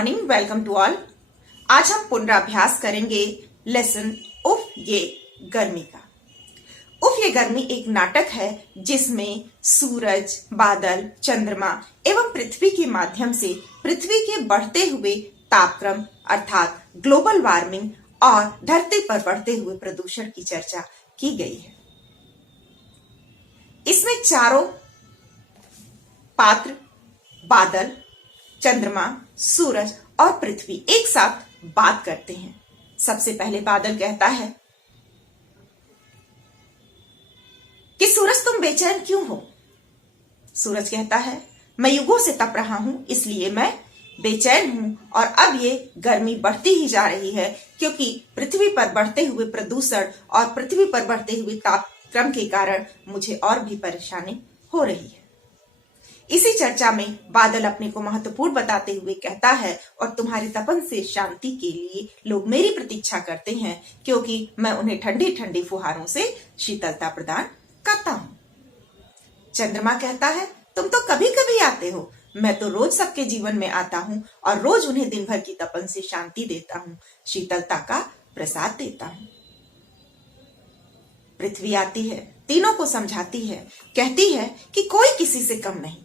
Morning, welcome to all. आज हम पुनराभ्यास करेंगे लेसन उफ ये गर्मी का। उफ ये गर्मी एक नाटक है जिसमें सूरज, बादल, चंद्रमा एवं पृथ्वी के माध्यम से पृथ्वी के बढ़ते हुए तापक्रम अर्थात ग्लोबल वार्मिंग और धरती पर बढ़ते हुए प्रदूषण की चर्चा की गई है। इसमें चारों पात्र बादल, चंद्रमा, सूरज और पृथ्वी एक साथ बात करते हैं। सबसे पहले बादल कहता है कि सूरज तुम बेचैन क्यों हो? सूरज कहता है मैं युगों से तप रहा हूं इसलिए मैं बेचैन हूं और अब ये गर्मी बढ़ती ही जा रही है क्योंकि पृथ्वी पर बढ़ते हुए प्रदूषण और पृथ्वी पर बढ़ते हुए तापक्रम के कारण मुझे और भी परेशानी हो रही है। इसी चर्चा में बादल अपने को महत्वपूर्ण बताते हुए कहता है और तुम्हारे तपन से शांति के लिए लोग मेरी प्रतीक्षा करते हैं क्योंकि मैं उन्हें ठंडी ठंडी फुहारों से शीतलता प्रदान करता हूं। चंद्रमा कहता है तुम तो कभी कभी आते हो, मैं तो रोज सबके जीवन में आता हूं और रोज उन्हें दिन भर की तपन से शांति देता हूं, शीतलता का प्रसाद देता हूं। पृथ्वी आती है, तीनों को समझाती है, कहती है कि कोई किसी से कम नहीं।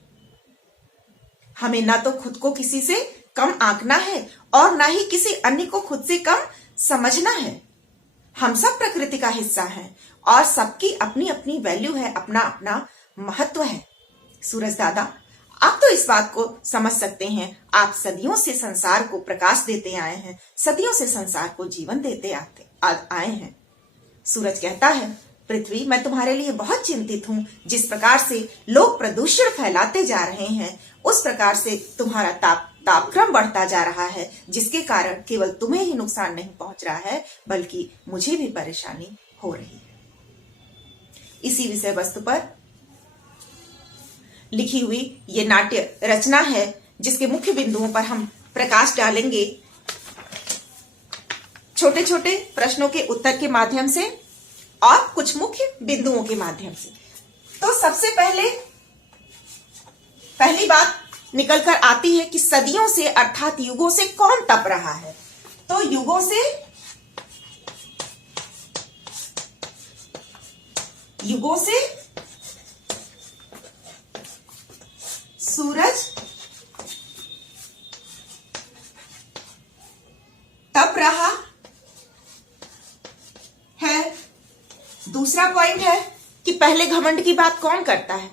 हमें ना तो खुद को किसी से कम आंकना है और ना ही किसी अन्य को खुद से कम समझना है। हम सब प्रकृति का हिस्सा हैं और सबकी अपनी अपनी वैल्यू है, अपना अपना महत्व है। सूरज दादा, आप तो इस बात को समझ सकते हैं, आप सदियों से संसार को प्रकाश देते आए हैं, सदियों से संसार को जीवन देते आए हैं। सूरज कहता है पृथ्वी, मैं तुम्हारे लिए बहुत चिंतित हूं। जिस प्रकार से लोग प्रदूषण फैलाते जा रहे हैं उस प्रकार से तुम्हारा तापक्रम बढ़ता जा रहा है, जिसके कारण केवल तुम्हें ही नुकसान नहीं पहुंच रहा है बल्कि मुझे भी परेशानी हो रही है। इसी विषय वस्तु पर लिखी हुई ये नाट्य रचना है जिसके मुख्य बिंदुओं पर हम प्रकाश डालेंगे छोटे छोटे प्रश्नों के उत्तर के माध्यम से और कुछ मुख्य बिंदुओं के माध्यम से। तो सबसे पहली बात निकल कर आती है कि सदियों से अर्थात युगों से कौन तप रहा है। तो युगों से सूरज तप रहा है। दूसरा पॉइंट है कि पहले घमंड की बात कौन करता है?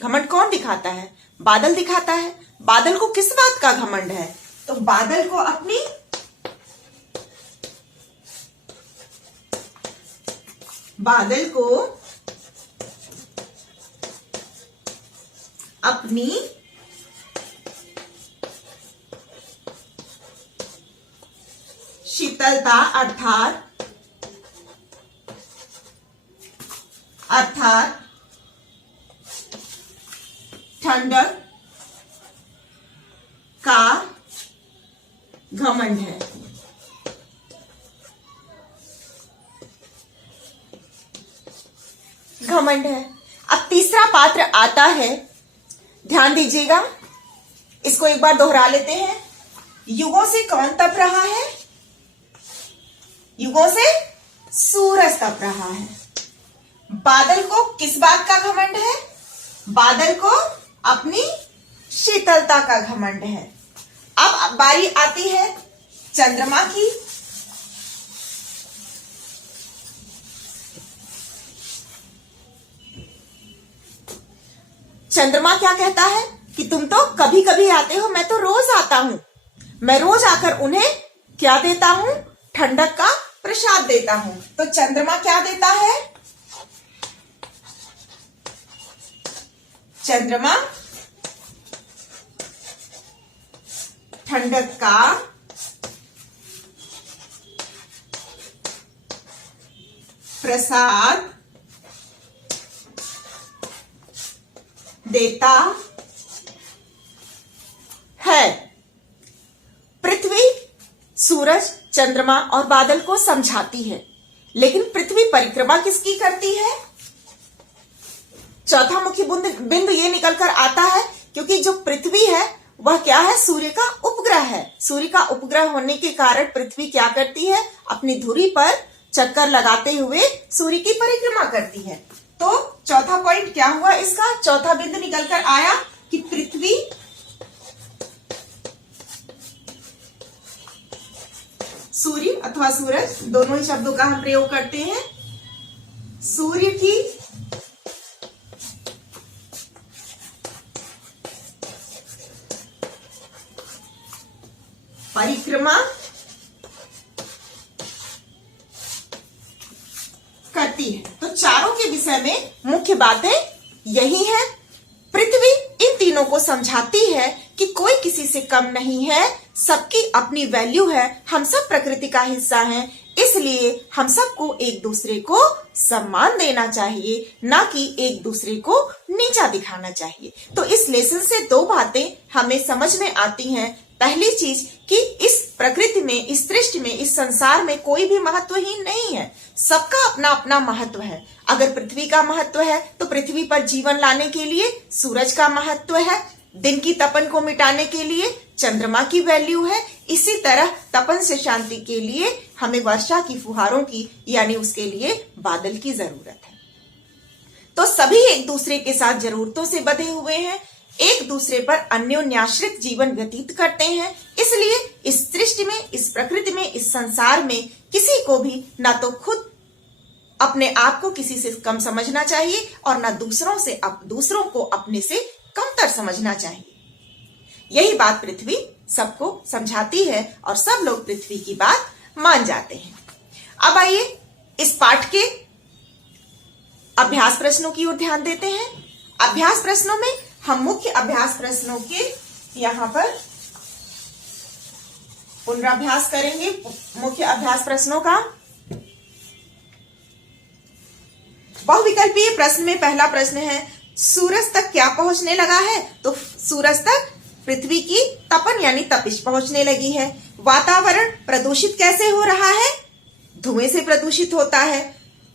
घमंड कौन दिखाता है? बादल दिखाता है। बादल को किस बात का घमंड है? तो बादल को अपनी शीतलता अर्थात ठंडक का घमंड है। अब तीसरा पात्र आता है, ध्यान दीजिएगा, इसको एक बार दोहरा लेते हैं। युगों से कौन तप रहा है? युगों से सूरज तप रहा है। बादल को किस बात का घमंड है? बादल को अपनी शीतलता का घमंड है। अब बारी आती है चंद्रमा की। चंद्रमा क्या कहता है कि तुम तो कभी कभी आते हो, मैं तो रोज आता हूं। मैं रोज आकर उन्हें क्या देता हूं? ठंडक का प्रसाद देता हूं। तो चंद्रमा क्या देता है? चंद्रमा ठंडक का प्रसाद देता है। पृथ्वी सूरज, चंद्रमा और बादल को समझाती है, लेकिन पृथ्वी परिक्रमा किसकी करती है? चौथा मुख्य बिंदु ये निकल कर आता है क्योंकि जो पृथ्वी है वह क्या है? सूर्य का उपग्रह है। सूर्य का उपग्रह होने के कारण पृथ्वी क्या करती है? अपनी धुरी पर चक्कर लगाते हुए सूर्य की परिक्रमा करती है। तो चौथा पॉइंट क्या हुआ इसका? चौथा बिंदु निकलकर आया कि पृथ्वी सूर्य अथवा सूरज, दोनों ही शब्दों का हम प्रयोग करते हैं, सूर्य की परिक्रमा करती है। तो चारों के विषय में मुख्य बातें यही है। पृथ्वी इन तीनों को समझाती है कि कोई किसी से कम नहीं है, सबकी अपनी वैल्यू है, हम सब प्रकृति का हिस्सा हैं, इसलिए हम सबको एक दूसरे को सम्मान देना चाहिए, ना कि एक दूसरे को नीचा दिखाना चाहिए। तो इस लेसन से दो बातें हमें समझ में आती हैं। पहली चीज कि इस प्रकृति में, इस सृष्टि में, इस संसार में कोई भी महत्वहीन नहीं है, सबका अपना अपना महत्व है। अगर पृथ्वी का महत्व है तो पृथ्वी पर जीवन लाने के लिए सूरज का महत्व है, दिन की तपन को मिटाने के लिए चंद्रमा की वैल्यू है, इसी तरह तपन से शांति के लिए हमें वर्षा की फुहारों की यानी उसके लिए बादल की जरूरत है। तो सभी एक दूसरे के साथ जरूरतों से बंधे हुए हैं, एक दूसरे पर अन्योन्याश्रित जीवन व्यतीत करते हैं। इसलिए इस सृष्टि में, इस प्रकृति में, इस संसार में किसी को भी ना तो खुद अपने आप को किसी से कम समझना चाहिए और ना दूसरों को अपने से कमतर समझना चाहिए। यही बात पृथ्वी सबको समझाती है और सब लोग पृथ्वी की बात मान जाते हैं। अब आइए इस पाठ के अभ्यास प्रश्नों की ओर ध्यान देते हैं। अभ्यास प्रश्नों में हम मुख्य अभ्यास प्रश्नों के यहां पर पुनराभ्यास करेंगे। मुख्य अभ्यास प्रश्नों का बहुविकल्पीय प्रश्न में पहला प्रश्न है, सूरज तक क्या पहुंचने लगा है? तो सूरज तक पृथ्वी की तपन यानी तपिश पहुंचने लगी है। वातावरण प्रदूषित कैसे हो रहा है? धुएं से प्रदूषित होता है।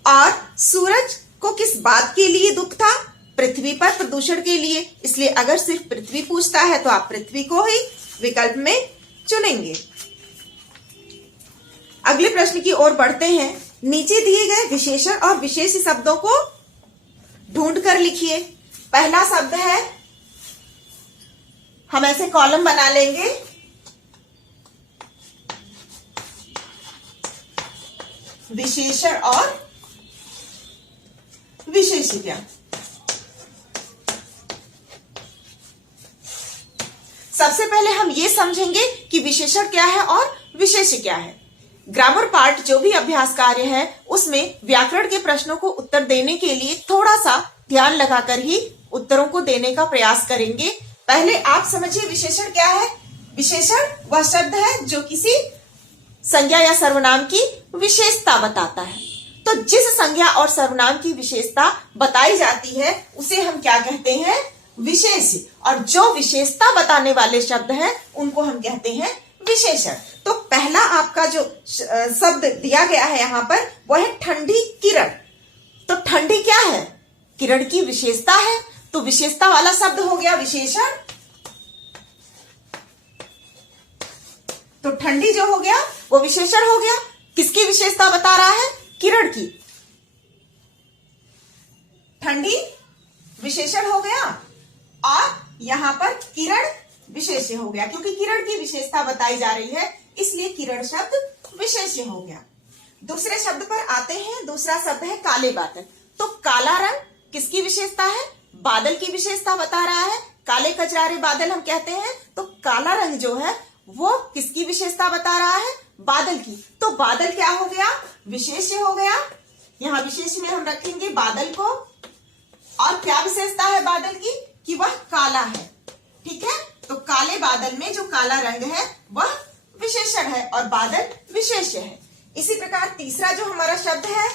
और सूरज को किस बात के लिए दुख था? पृथ्वी पर प्रदूषण के लिए। इसलिए अगर सिर्फ पृथ्वी पूछता है तो आप पृथ्वी को ही विकल्प में चुनेंगे। अगले प्रश्न की ओर बढ़ते हैं। नीचे दिए गए विशेषण और विशेष शब्दों को ढूंढ कर लिखिए। पहला शब्द है, हम ऐसे कॉलम बना लेंगे, विशेषण और विशेषज्ञ। सबसे पहले हम ये समझेंगे कि विशेषण क्या है और विशेष क्या है। ग्रामर पार्ट जो भी अभ्यास कार्य है उसमें व्याकरण के प्रश्नों को उत्तर देने के लिए थोड़ा सा ध्यान लगाकर ही उत्तरों को देने का प्रयास करेंगे। पहले आप समझिए विशेषण क्या है। विशेषण वह शब्द है जो किसी संज्ञा या सर्वनाम की विशेषता बताता है। तो जिस संज्ञा और सर्वनाम की विशेषता बताई जाती है उसे हम क्या कहते हैं? विशेष। और जो विशेषता बताने वाले शब्द हैं उनको हम कहते हैं विशेषण। तो पहला आपका जो शब्द दिया गया है यहां पर वह है ठंडी किरण। तो ठंडी क्या है? किरण की विशेषता है। तो विशेषता वाला शब्द हो गया विशेषण। तो ठंडी जो हो गया वो विशेषण हो गया। किसकी विशेषता बता रहा है? किरण की। ठंडी विशेषण हो गया और यहां पर किरण विशेष्य हो गया, क्योंकि किरण की विशेषता बताई जा रही है इसलिए किरण शब्द विशेष्य हो गया। दूसरे शब्द पर आते हैं। दूसरा शब्द है काले बादल। तो काला रंग किसकी विशेषता है? बादल की विशेषता बता रहा है। काले कचरारे बादल हम कहते हैं। तो काला रंग जो है वो किसकी विशेषता बता रहा है? बादल की। तो बादल क्या हो गया? विशेष्य हो गया। यहां विशेष में हम रखेंगे बादल को। और क्या विशेषता है बादल की? कि वह काला है। ठीक है। तो काले बादल में जो काला रंग है वह विशेषण है और बादल विशेष्य है। इसी प्रकार तीसरा जो हमारा शब्द है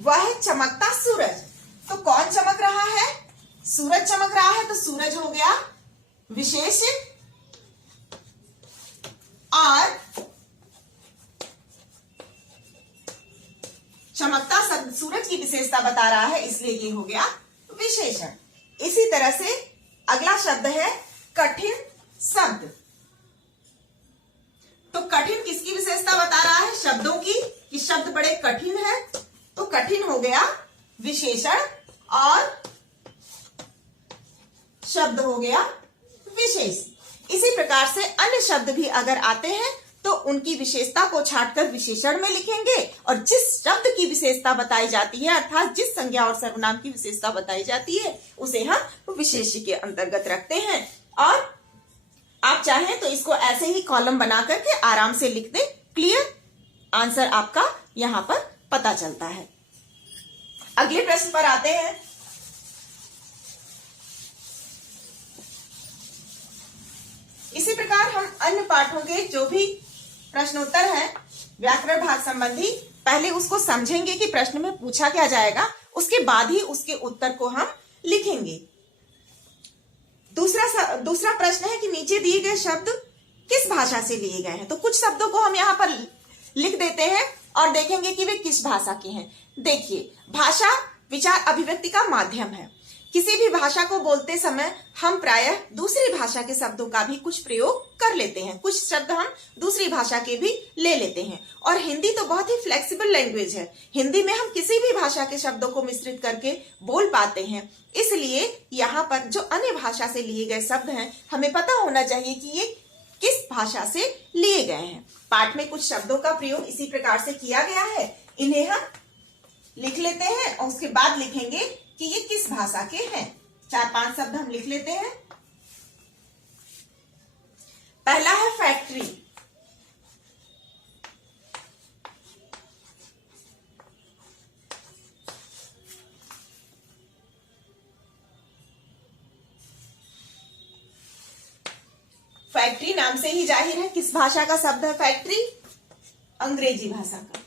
वह है चमकता सूरज। तो कौन चमक रहा है? सूरज चमक रहा है। तो सूरज हो गया विशेष्य और चमकता शब्द सूरज की विशेषता बता रहा है इसलिए ये हो गया विशेषण। इसी तरह से अगला शब्द है कठिन शब्द। तो कठिन किसकी विशेषता बता रहा है? शब्दों की, कि शब्द बड़े कठिन है। तो कठिन हो गया विशेषण और शब्द हो गया विशेष। इसी प्रकार से अन्य शब्द भी अगर आते हैं तो उनकी विशेषता को छांटकर विशेषण में लिखेंगे, और जिस शब्द की विशेषता बताई जाती है अर्थात जिस संज्ञा और सर्वनाम की विशेषता बताई जाती है उसे हम विशेष्य के अंतर्गत रखते हैं। और आप चाहें तो इसको ऐसे ही कॉलम बना करके आराम से लिख दें, क्लियर आंसर आपका यहां पर पता चलता है। अगले प्रश्न पर आते हैं। इसी प्रकार हम अन्य पाठों के जो भी प्रश्नोत्तर है व्याकरण भाग संबंधी, पहले उसको समझेंगे कि प्रश्न में पूछा क्या जाएगा, उसके बाद ही उसके उत्तर को हम लिखेंगे। दूसरा प्रश्न है कि नीचे दिए गए शब्द किस भाषा से लिए गए हैं। तो कुछ शब्दों को हम यहाँ पर लिख देते हैं और देखेंगे कि वे किस भाषा के हैं। देखिए, भाषा विचार अभिव्यक्ति का माध्यम है। किसी भी भाषा को बोलते समय हम प्रायः दूसरी भाषा के शब्दों का भी कुछ प्रयोग कर लेते हैं, कुछ शब्द हम दूसरी भाषा के भी ले लेते हैं। और हिंदी तो बहुत ही फ्लेक्सिबल लैंग्वेज है, हिंदी में हम किसी भी भाषा के शब्दों को मिश्रित करके बोल पाते हैं। इसलिए यहाँ पर जो अन्य भाषा से लिए गए शब्द हैं हमें पता होना चाहिए कि ये किस भाषा से लिए गए हैं। पाठ में कुछ शब्दों का प्रयोग इसी प्रकार से किया गया है, इन्हें हम लिख लेते हैं और उसके बाद लिखेंगे कि ये किस भाषा के हैं। 4-5 शब्द हम लिख लेते हैं। पहला है फैक्ट्री। फैक्ट्री नाम से ही जाहिर है किस भाषा का शब्द है फैक्ट्री? अंग्रेजी भाषा का।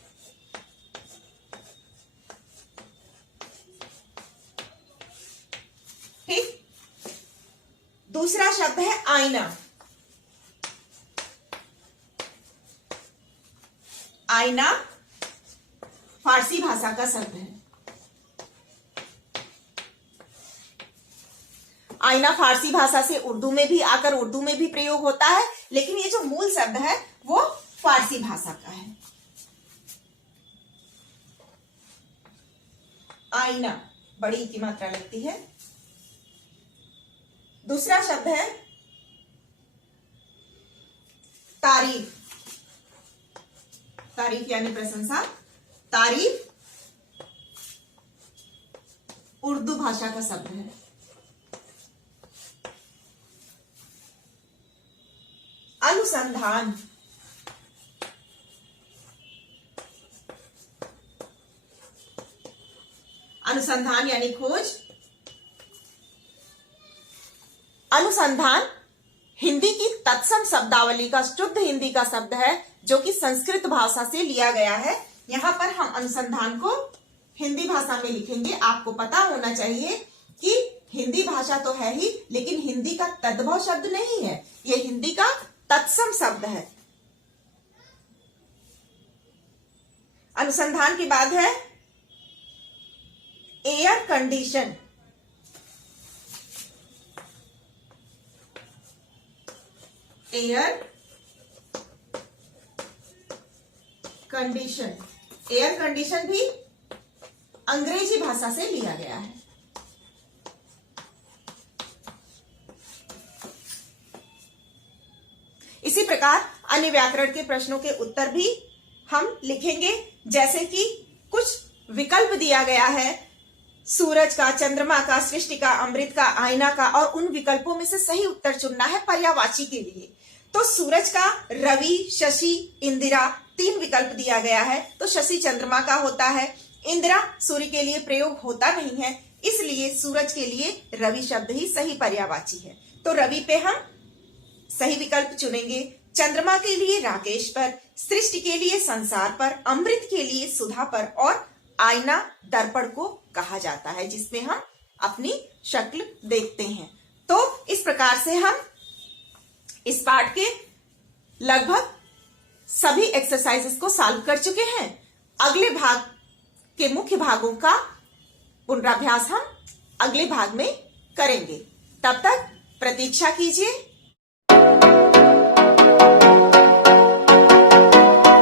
ठीक, दूसरा शब्द है आईना। आईना फारसी भाषा का शब्द है। आईना फारसी भाषा से उर्दू में भी आकर उर्दू में भी प्रयोग होता है, लेकिन ये जो मूल शब्द है वो फारसी भाषा का है। आईना बड़ी की मात्रा लगती है। दूसरा शब्द है तारीफ। तारीफ यानी प्रशंसा। तारीफ उर्दू भाषा का शब्द है। अनुसंधान। अनुसंधान यानी खोज। अनुसंधान हिंदी की तत्सम शब्दावली का शुद्ध हिंदी का शब्द है जो कि संस्कृत भाषा से लिया गया है। यहां पर हम अनुसंधान को हिंदी भाषा में लिखेंगे। आपको पता होना चाहिए कि हिंदी भाषा तो है ही, लेकिन हिंदी का तद्भव शब्द नहीं है, यह हिंदी का तत्सम शब्द है। अनुसंधान के बाद है air condition. Air condition. Air condition भी अंग्रेजी भाषा से लिया गया है। इसी प्रकार अन्य व्याकरण के प्रश्नों के उत्तर भी हम लिखेंगे, जैसे कि कुछ विकल्प दिया गया है सूरज का, चंद्रमा का, सृष्टि का, अमृत का, आईना का, और उन विकल्पों में से सही उत्तर चुनना है पर्यायवाची के लिए। तो सूरज का रवि, शशि, इंदिरा 3 विकल्प दिया गया है। तो शशि चंद्रमा का होता है, इंदिरा सूर्य के लिए प्रयोग होता नहीं है, इसलिए सूरज के लिए रवि शब्द ही सही पर्यायवाची है। तो रवि पे हम सही विकल्प चुनेंगे। चंद्रमा के लिए राकेश पर, सृष्टि के लिए संसार पर, अमृत के लिए सुधा पर, और आईना दर्पण को कहा जाता है जिसमें हम अपनी शक्ल देखते हैं। तो इस प्रकार से हम इस पाठ के लगभग सभी एक्सरसाइजेस को सॉल्व कर चुके हैं। अगले भाग के मुख्य भागों का पुनराभ्यास हम अगले भाग में करेंगे। तब तक प्रतीक्षा कीजिए।